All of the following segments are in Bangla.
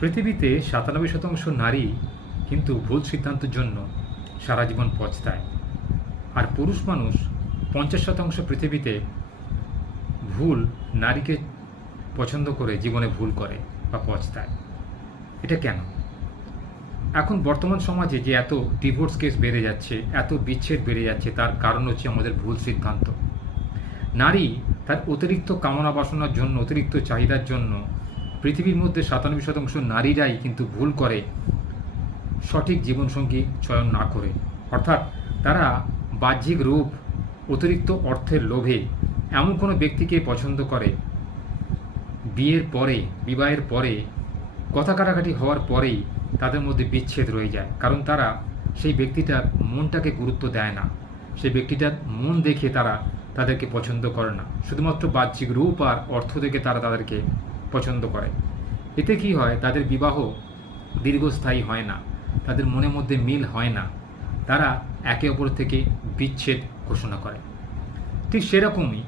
পৃথিবীতে ৯৭% নারী কিন্তু ভুল সিদ্ধান্তের জন্য সারা জীবন পছতায়। আর পুরুষ মানুষ ৫০% পৃথিবীতে ভুল নারীকে পছন্দ করে জীবনে ভুল করে বা পছতায়। এটা কেন? এখন বর্তমান সমাজে যে এত ডিভোর্স কেস বেড়ে যাচ্ছে, এত বিচ্ছেদ বেড়ে যাচ্ছে, তার কারণ হচ্ছে আমাদের ভুল সিদ্ধান্ত। নারী তার অতিরিক্ত কামনা বাসনার জন্য, অতিরিক্ত চাহিদার জন্য পৃথিবীর মধ্যে ৯৭% নারীরাই কিন্তু ভুল করে সঠিক জীবনসঙ্গী চয়ন না করে। অর্থাৎ তারা বাহ্যিক রূপ, অতিরিক্ত অর্থের লোভে এমন কোনো ব্যক্তিকে পছন্দ করে, বিবাহের পরে কথা কাটাকাটি হওয়ার পরেই তাদের মধ্যে বিচ্ছেদ রয়ে যায়। কারণ তারা সেই ব্যক্তিটার মনটাকে গুরুত্ব দেয় না, সেই ব্যক্তিটার মন দেখে তারা তাদেরকে পছন্দ করে না, শুধুমাত্র বাহ্যিক রূপ আর অর্থ দেখে তারা তাদেরকে পছন্দ করে। এতে কি হয়? তাদের বিবাহ দীর্ঘস্থায়ী হয় না, তাদের মনের মধ্যে মিল হয় না, তারা একে অপর থেকে বিচ্ছেদ ঘোষণা করে। ঠিক সেরকমই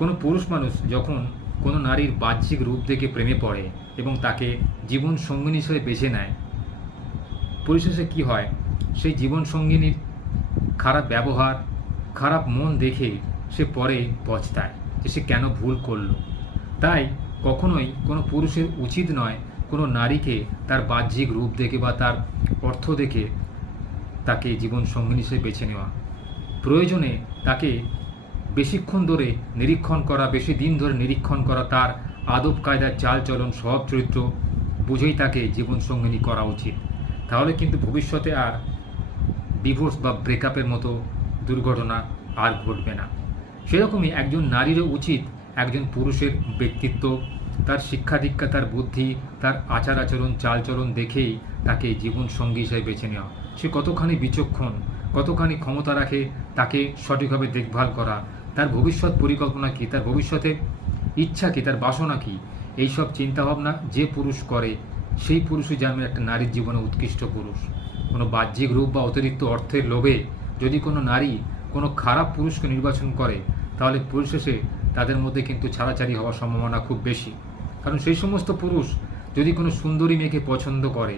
কোনো পুরুষ মানুষ যখন কোনো নারীর বাহ্যিক রূপ দেখে প্রেমে পড়ে এবং তাকে জীবন সঙ্গিনী হিসেবে বেছে নেয়, পরিশেষে কি হয়? সেই জীবন সঙ্গিনীর খারাপ ব্যবহার, খারাপ মন দেখে সে পরে পছতায় যে সে কেন ভুল করলো। তাই কখনোই কোনো পুরুষের উচিত নয় কোনো নারীকে তার বাহ্যিক রূপ দেখে বা তার অর্থ দেখে তাকে জীবন সঙ্গিনী হিসেবে বেছে নেওয়া। প্রয়োজনে তাকে বেশিক্ষণ ধরে নিরীক্ষণ করা, বেশি দিন ধরে নিরীক্ষণ করা, তার আদব কায়দার চালচলন, স্বভাব চরিত্র বুঝেই তাকে জীবন সঙ্গিনী করা উচিত। তাহলে কিন্তু ভবিষ্যতে আর ডিভোর্স বা ব্রেকআপের মতো দুর্ঘটনা আর ঘটবে না। সেরকমই একজন নারীরও উচিত একজন পুরুষের ব্যক্তিত্ব, তার শিক্ষা দীক্ষা, তার বুদ্ধি, তার আচার আচরণ, চালচলন দেখেই তাকে জীবন সঙ্গী হিসেবে বেছে নেওয়া। সে কতখানি বিচক্ষণ, কতখানি ক্ষমতা রাখে তাকে সঠিকভাবে দেখভাল করা, তার ভবিষ্যৎ পরিকল্পনা কী, তার ভবিষ্যতের ইচ্ছা কী, তার বাসনা কী, এইসব চিন্তাভাবনা যে পুরুষ করে সেই পুরুষই যেন একটা নারীর জীবনে উৎকৃষ্ট পুরুষ। কোনো বাহ্যিক রূপ বা অতিরিক্ত অর্থের লোভে যদি কোনো নারী কোনো খারাপ পুরুষকে নির্বাচন করে, তাহলে পরিশেষে তাদের মধ্যে কিন্তু ছাড়াছাড়ি হওয়ার সম্ভাবনা খুব বেশি। কারণ সেই সমস্ত পুরুষ যদি কোনো সুন্দরী মেয়েকে পছন্দ করে,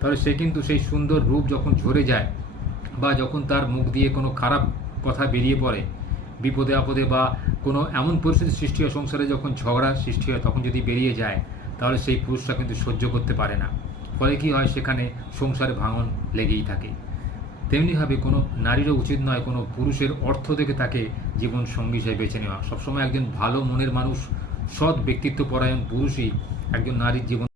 তাহলে সে কিন্তু সেই সুন্দর রূপ যখন ঝরে যায় বা যখন তার মুখ দিয়ে কোনো খারাপ কথা বেরিয়ে পড়ে, বিপদে আপদে বা কোনো এমন পরিস্থিতির সৃষ্টি হয়, সংসারে যখন ঝগড়ার সৃষ্টি হয়, তখন যদি বেরিয়ে যায়, তাহলে সেই পুরুষরা কিন্তু সহ্য করতে পারে না। ফলে কী হয়? সেখানে সংসারে ভাঙন লেগেই থাকে। তেমনিভাবে কোনো নারীরও উচিত নয় কোনো পুরুষের অর্থ দেখে তাকে জীবন সঙ্গী হিসেবে বেছে নেওয়া। সবসময় একজন ভালো মনের মানুষ, সৎ ব্যক্তিত্ব পরায়ণ পুরুষই একজন নারীর জীবন